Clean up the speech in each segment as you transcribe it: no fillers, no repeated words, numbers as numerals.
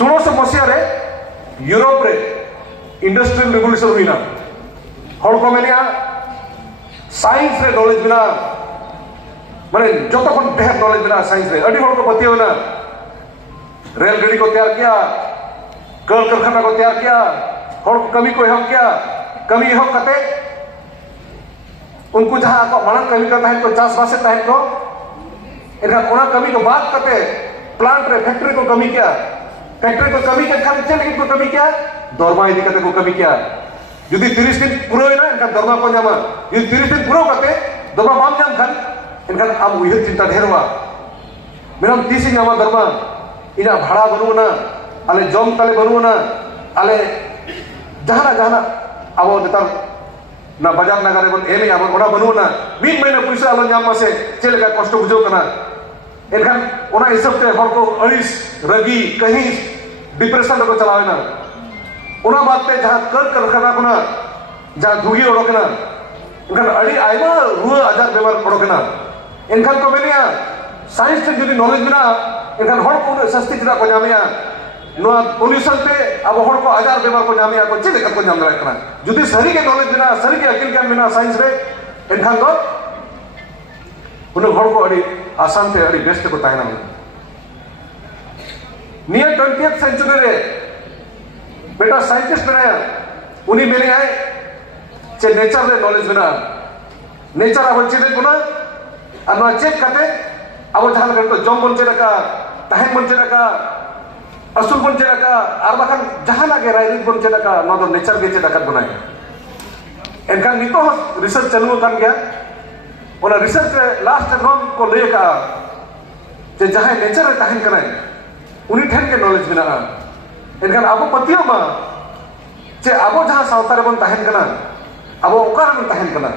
1600 मसीहा रे यूरोप रे इंडस्ट्रियल रिवोल्यूशन हुईना हड़ को मेनिया साइंस रे नॉलेज बिना माने जो तो कौन ढेर नॉलेज बिना साइंस रे अड़ी हड़ को पतियो ना रेलगाड़ी को तैयार किया कल कारखाना को तैयार किया हड़ को कमी को एहब किया कमी एहब कते उनको जहां को मानन कमी करता है तो चास बासे तहत को इनका कोना कमी को बात करते प्लांट रे फैक्ट्री को कमी किया फैक्ट्री को कमी के खाली चल इनको कमी किया दरमा इदी कते को कमी किया यदि 30 दिन पूरा है ना इनका दरमा को जामा यदि 30 दिन पूरा करते दरमा बाम जाम खान इनका अब उहिर चिंता ढेर हुआ मेरा 30 दिन जामा दरमा इना भाड़ा बनू ना अले जम तले बनू ना अले जहाना अब नेतार ना बाजार नगर बन एमे अब ओना बनू ना मीन महीना पैसा आलो जाम मासे चेल का कष्ट बुझो कना एनखान ओना हिसाब ते हर को अड़िस रगी कहीं डिप्रेशन को चलावे ना ओना बात पे जहां कर कारखाना को ना जहां धुगी ओडोकना एनखान अड़ी आयमा रुआ आजार बेमार ओडोकना एनखान को मेनिया साइंस ते जदी नॉलेज बिना एनखान हर को सस्ती चिदा को जामिया नो पोल्यूशन पे अब हर को आजार बेमार को जामिया को चेले को जाम दाड़ा कना जदी सरी के नॉलेज बिना सरी के अकिल ज्ञान बिना साइंस रे एनखान को उन हर को अड़ी आसान ते अड़ी बेस्ट को तायना नियर 20th सेंचुरी रे बेटा साइंटिस्ट बनाया उन्हीं मेरे आए चे नेचर रे नॉलेज बना नेचर अब चेक बना और चेक करते अब जहां लगे तो जम बन चेका तहन बन चेका असुल बन चेका और बाखान जहां लगे राइट बन चेका नो तो नेचर के चेका बनाए एनका नितो रिसर्च चालू कर गया और रिसर्च रे लास्ट नॉन को लेका जे जहां नेचर रे तहन कना उन्हीं ठन के नॉलेज बिना एनखान अब पतियो मा जे अब जहां सावता रे बन तहन कना अब ओकार बन तहन कना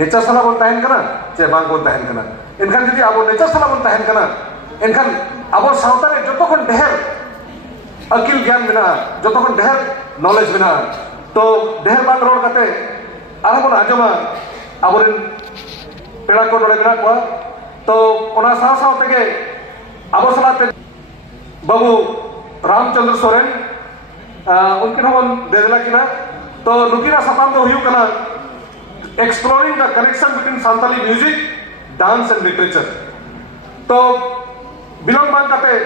नेचर सला बन तहन कना जे बांग बन तहन कना एनखान जदी अब नेचर सला बन तहन कना एनखान अब सावता रे जतो खन ढेर अकिल ज्ञान बिना जतो खन ढेर नॉलेज बिना तो ढेर बांग रोड कते आरो बन आजमा अबरेन पेड़ा को नोड़े बिना को तो ओना साव साव तेगे अब सलाते बाबू रामचंद्र सोरेन उनके हम देला किना तो नुकिना सपाम दो हुयु कना exploring the connection between Santali music dance and literature तो बिलोंग बांग कते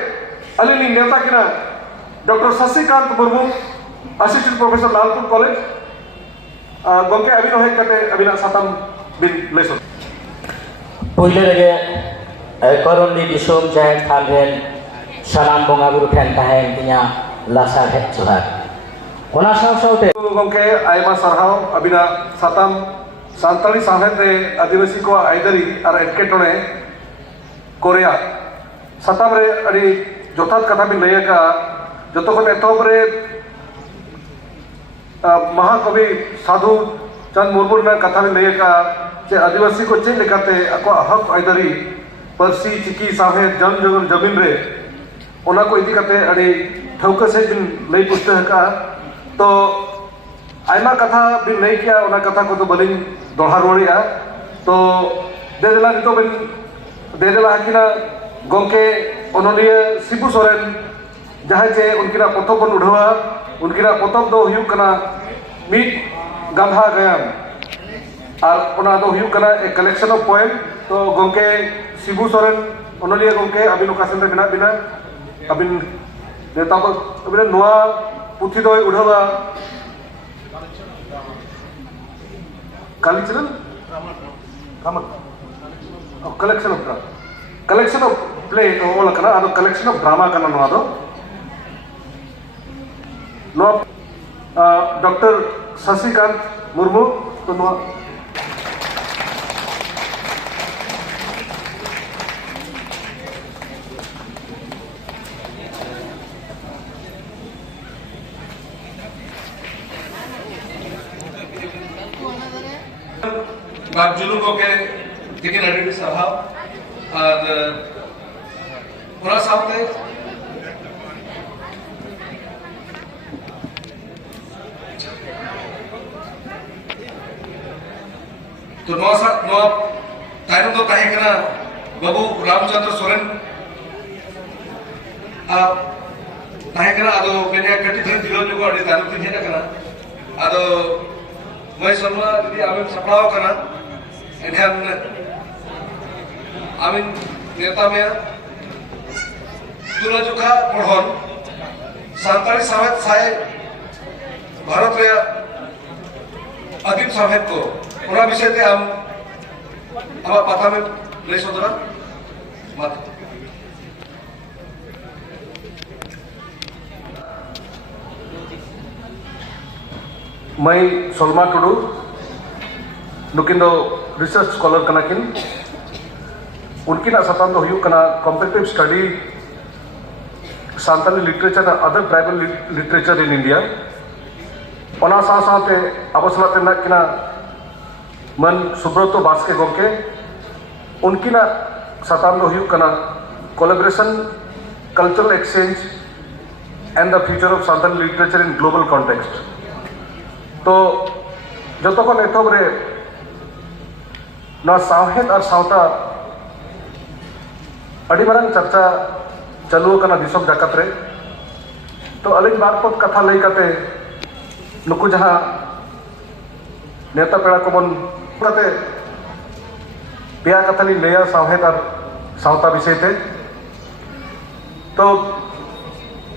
अलिनी नेता किना doctor Shashikant Murmu assistant professor Lalpur college गोंके अबिनो हे कते अबिना सताम बिन लेसो पहले लगे करोनी दिसोम जाहेर थाल रेन सालाम बंगा बुरु ठेन ताहेन तिया लासार हे जोहार ओना साव सावते गोंके आयमा सरहाव अबिना सताम सांताली साहेब रे आदिवासी को आइदरी और एटकेटोने कोरिया सताम रे अड़ी जोतात कथा बिन लैया का जतो को एतोब रे महाकवि साधु चंद मुर्मू ना कथा बिन लैया का जे आदिवासी को चेक लेकाते अको हक आइदरी परसी चिकी साहेब जमीन रे ओना को इदी कते अड़ी ठौका से बिन लई पुस्तक का तो आयमा कथा बिन लई किया ओना कथा को तो बलिन दोहरा रोड़िया तो देदेला नितो बिन देदेला हकिना गोंके ओनोलिया सिबू सोरेन जहां जे उनकिना पोतब बन उढ़वा उनकिना पोतब दो हुयु कना मिट गांधा गयान और ओना दो हुयु कना एक कलेक्शन ऑफ पोएम तो गोंके सिबू सोरेन ओनोलिया गोंके अबिन ओकासन रे बिना अबिन नेता को अबिन नोआ पुथी दो उढ़वा कालीचरण कामन कलेक्शन ऑफ प्ले ओला कना अदो कलेक्शन ऑफ ड्रामा कना नोआ दो नो डॉक्टर शशिकांत मुर्मू तो नो बात जुलूम के लेकिन अड़ी सभा और पूरा साथ तो नौ तायम तो ताहे कना बाबू रामचंद्र सोरेन ताहेकना आदो मेने कटी दिन दिलो जो अड़ी तानु tin हेना कना आदो मैं सरमा यदि आमें सपड़ाव कना एनखान आमिन नेता में तुला जुखा पढ़न सान्ताली साहेब साय भारत रे आदिम साहेब को उना विषय ते हम आमा पाता में ले सदरा मत मैं सोलमा टुडू नुकिन दो रिसर्च स्कॉलर कना किन उनकिना सताम दो हुयु कना कॉम्पिटिटिव स्टडी सांताली लिटरेचर और other tribal literature in India ओना साथे अबसलाते ना किना मन सुब्रतो बास्के गोके उनकिना सताम दो हुयु कना collaboration cultural exchange and the future of Santali literature in global context तो जो को एथब रे ना साहेद और सावता अड़ी मारंग चर्चा चालू कना दिसम जाकत रे तो अलिन बार पद कथा लई कते नुकु जहां नेता पेड़ा को बन कते पिया कथा ली लेया साहेद और सावता विषय ते तो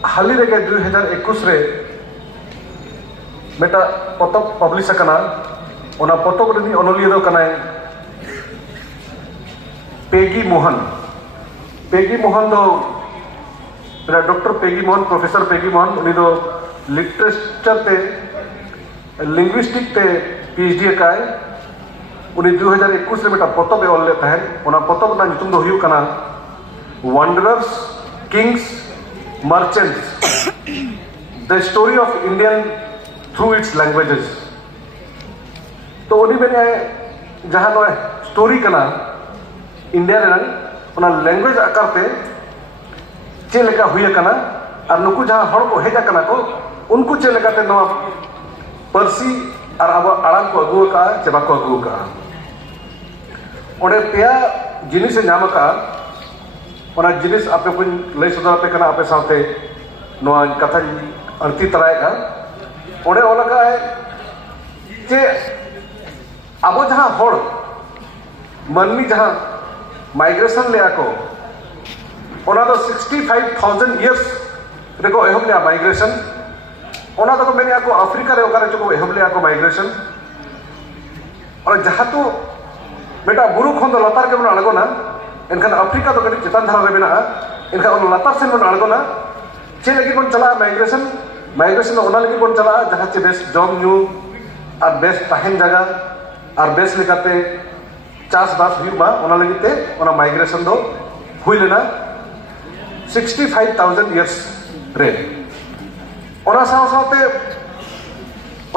हाली रे 2021 रे मेटा पतब पब्लिश कना ओना पतब रनी अनलिया दो कना पेगी मोहन दो doctor Peggy Mohan professor Peggy Mohan उनी दो लिटरेचर ते लिंग्विस्टिक ते पीएचडी का है उनी 2021 रे मेटा पतब ऑल ले तहन ओना पतब ना नितुम दो हुयु कना wanderers kings merchants the story of Indian through its languages तो उनी मैंने जहां नो स्टोरी कना इंडिया रे ओना लैंग्वेज आकार ते चे लेका हुई कना और नुकु जहां हड़ को हेजा कना को उनको चे लेका ते नो परसी और अब आड़ांग को अगुआ का चे बाको अगुआ का ओडे पेया जिनिस से नाम का ओना जिनिस आपे को लई सदर पे कना आपे साथे नो कथा अर्ती तराय का ओडे ओला का है जे अब जहां हड़ मनमी जहां माइग्रेशन ले आको ओना तो 65,000 इयर्स देखो एहम ले माइग्रेशन ओना तो मैंने आको अफ्रीका रे ओकारे चको एहम ले आको माइग्रेशन और जहां तो बेटा बुरु खन लतार के मन अड़गो ना एनखान अफ्रीका तो कटी चितान धारा रे बिना एनखान लतार से मन अड़गो ना चे लगी बन चला माइग्रेशन ओना लगी बन चला जहां चे बेस जम न्यू और बेस ताहेन जगह और बेस लेकाते चास बास हुआ ओना लगिते ओना माइग्रेशन दो हुई लेना 65,000 इयर्स रे ओना साथे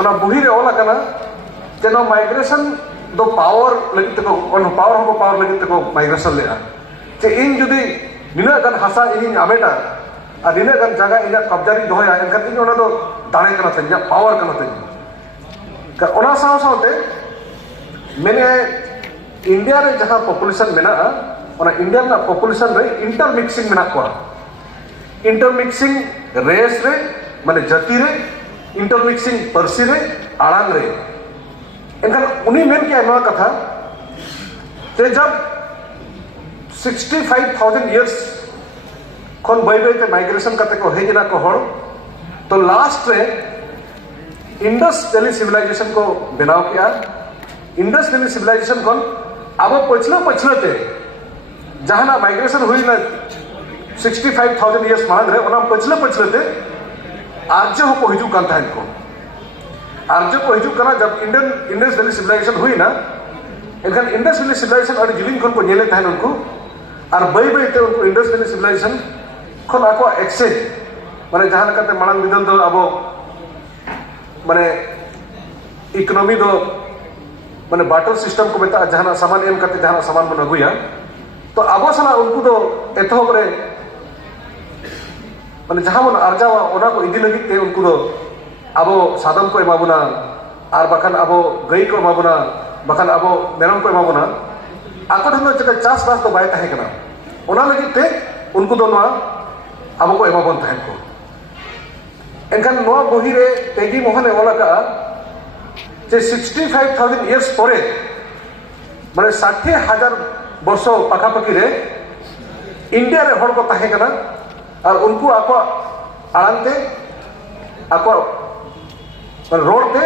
ओना बुही रे ओला कना जेनो माइग्रेशन दो पावर लगिते को ओन पावर हो पावर लगिते को माइग्रेशन लेआ जे इन जुदी निना गन हसा इन आमेटा आ निना गन जगह इन कब्जारी दोया एनका इन ओना दो दाणे कना तन्या पावर कना तन्या का ओना साथे मैंने इंडिया रे जहां पॉपुलेशन मेना ओना इंडिया ना पॉपुलेशन रे इंटरमिक्सिंग मेना को इंटरमिक्सिंग रेस रे माने जाति रे इंटरमिक्सिंग परसी रे आड़ांग रे एनखान उनी मेन के एमा कथा जे जब 65,000 इयर्स खन बई ते माइग्रेशन करते को हेजना को हड़ तो लास्ट रे इंडस वैली सिविलाइजेशन को बनाव किया इंडस वैली सिविलाइजेशन खन अब पछले जहां ना माइग्रेशन हुई ना 65,000 इयर्स मांग रहे ओना पछले आर्य को हिजू कान था इनको आर्य को हिजू करना जब इंडस वैली सिविलाइजेशन हुई ना एनखान इंडस वैली सिविलाइजेशन और जिलिंग खन को नेले था उनको और बई ते उनको इंडस वैली सिविलाइजेशन खन आको एक्सचेंज माने जहां करते मांग बिदन दो अब माने इकोनॉमी दो माने बाटर सिस्टम को बेटा जहां सामान एम करते जहां सामान बन अगुया तो अब सला उनको दो एथोब रे माने जहां मन आर्जावा ओना को इदी लगी ते उनको दो अब सादम को एमाबुना और बखान अब गई को एमाबुना बखान अब मेरम को एमाबुना आको ठन जगह चास बास तो बाय ताहे कना ओना लगी ते उनको दो नवा अब को एमाबुन ताहे को एनखान नोआ बही रे तेगी मोहन ओला का जे 65,000 इयर्स परे माने 60,000 वर्ष पाखापाखि रे इंडिया रे हड़ को ताहे कना और उनको आको आड़ाते आको रोड ते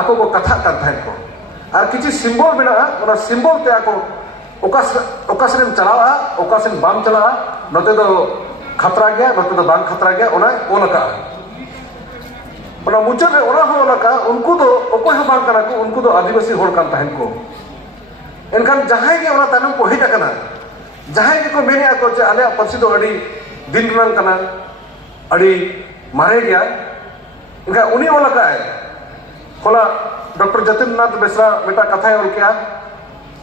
आको को कथा कर थाहे को और किसी सिंबल बिना ओना सिंबल ते आको ओकासरेम चलावा ओकासन बाम चलावा नते दो खतरा गया नते दो बांग खतरा गया ओना ओलका ओना मुचर रे ओना हो ओलका उनको दो ओको ह बांग कना को उनको दो आदिवासी होड़ कान ताहेन को एनखान जहां के ओना तानम को हेटा कना जहां के को मेने आको जे आले परसी दो अड़ी दिन रंग कना अड़ी मारे गया इनका उन्हीं ओलका है होला डॉक्टर जतिननाथ बेसरा बेटा कथा है क्या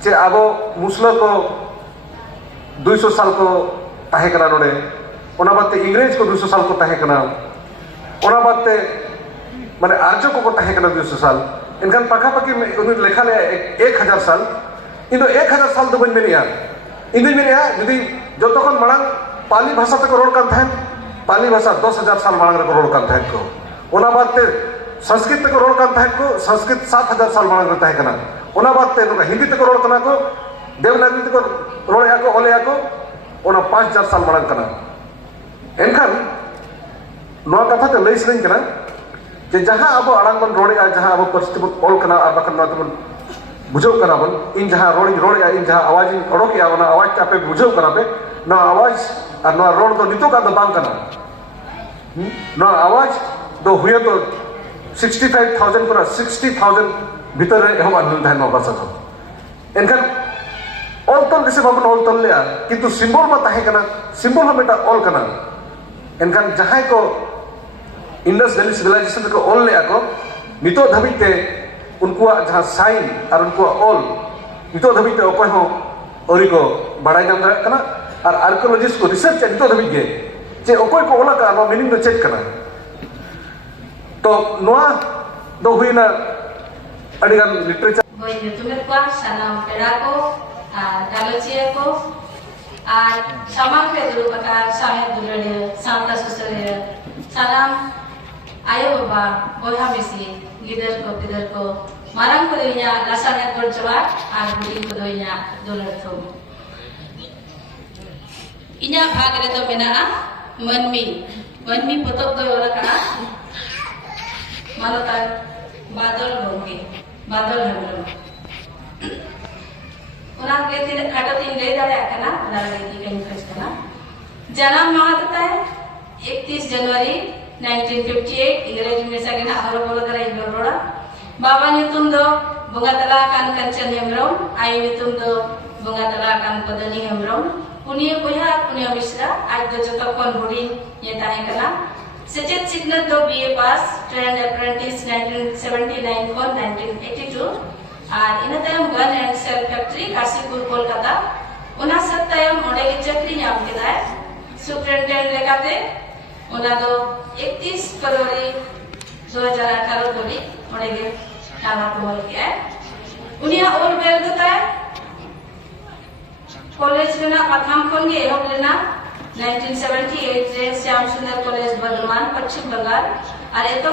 जे आबो मुसला को 200 साल को ताहे कना नोडे ओना बाते इंग्रेज को 200 साल को ताहे कना ओना बाते माने आर्य को ताहे कना 200 साल इनखान पाखापाखि उन्हें लेखा ले 1000 साल इन 1000 साल दो बन मेनिया इन मेनिया यदि जो तखन मड़ांग पाली भाषा तक रोड कान थान पाली भाषा 10,000 साल मड़ांग रे रोड कान थान को ओना बाते संस्कृत तक रोड कान थान को संस्कृत 7,000 साल मड़ांग रे ताहे कना ओना बाते तो हिंदी तक रोड कना को देवनागरी तक रोड या को ओले या को ओना 5,000 साल मड़ांग कना एनखान नोआ कथा ते लई सरिन कना जे जहां अब आड़ांग बन रोड या जहां अब परिस्थिति बन ऑल कना और बखन ना तबन बुझो कना बन इन जहां रोड या इन जहां आवाज ओडोक या ओना आवाज ता पे बुझो कना पे ना आवाज और ना रोड तो नितो का दो बांग कना ना आवाज दो हुए तो 65,000 को 60,000 भीतर रे हम अनल थान बासा तो एनखान ऑल तल जैसे बाबन ऑल तल लिया किंतु सिंबल मा ताहे कना सिंबल हम बेटा ऑल कना एनखान जहां को इंडस वैली सिविलाइजेशन को ऑल लिया को नितो धबिते उनको जहां साइन और उनको ऑल नितो धबिते ओको हो ओरी को बड़ाई नाम दरा कना और आर्कियोलॉजिस्ट को रिसर्च नितो धबि गे जे ओको को ओला का नो मीनिंग दो चेक कना तो नोआ दो हुईना अडिगान लिटरेचर बोय युतुमे को सानाम पेड़ा को गालोचिया को और समाज पे दुरु बका सामे दुलड़े सामता सुसरे सानाम आयो बाबा बोहा मिसी गिदर को मारंग को दोइया लासाने तोड़ जवा और बुडी को दोइया दुलड़ थो इन्या भाग रे तो मेना मनमी पोतोब दो ओलका मानता बादल होंगे बादल हेमरम उना के दिन खाटो दिन ले दाड़े आकना उना ले दी कहीं खर्च करना जन्म माह तता है 31 जनवरी 1958 इंग्रजी में सगना हरो बोलो दरा इंडोरोड़ा बाबा नितुम दो बुंगातला कान कंचन हेमरम आई नितुम दो बुंगातला कान पदनी हेमरम पुनिया कोया पुनिया मिश्रा आज दो जतो कोन बुडी ये ताहे कना सचेत सिग्नल दो बीए पास ट्रेंड अप्रेंटिस 1979 को 1982 और इन तयम gun and shell factory Cossipore Kolkata उना सत्तयम ओडे के चक्री नाम के दाय सुपरिटेंडेंट लेकाते उना दो 31 फरवरी 2018 को भी ओडे के नामा कोल के उनिया और बेल देता है कॉलेज में ना प्रथम खोन के एवं लेना 1978 रे श्याम सुंदर कॉलेज बर्धमान पश्चिम बंगाल और ये तो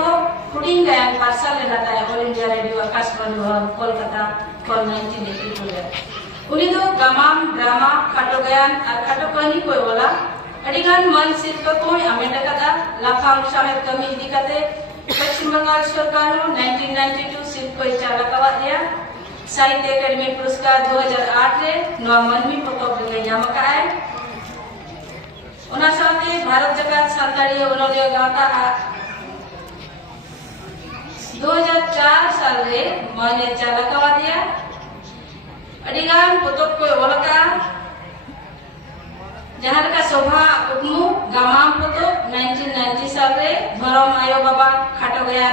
फुडिंग गया पार्सल लेना था ऑल इंडिया रेडियो आकाशवाणी भवन कोलकाता फॉर 1982 रे उनी तो गमाम ड्रामा खाटो गयान और खाटो कहानी कोई बोला अडिगान मन शिल्प कोई अमेरिका कदा लाफांग शामिल कमी दिखाते पश्चिम बंगाल सरकार ने 1992 शिल्प कोई चाला कवा दिया साहित्य अकादमी पुरस्कार 2008 रे नवा मनमी पोतोब ले नाम का है उना साथे भारत जगत सानताड़ी ओरोलियो गाता 2004 साल रे माने चाला कवा दिया अडिगान पोतोब को ओलका जहां का शोभा उपमु गामाम पोतोब 1990 साल रे धरम आयो बाबा खाटो गया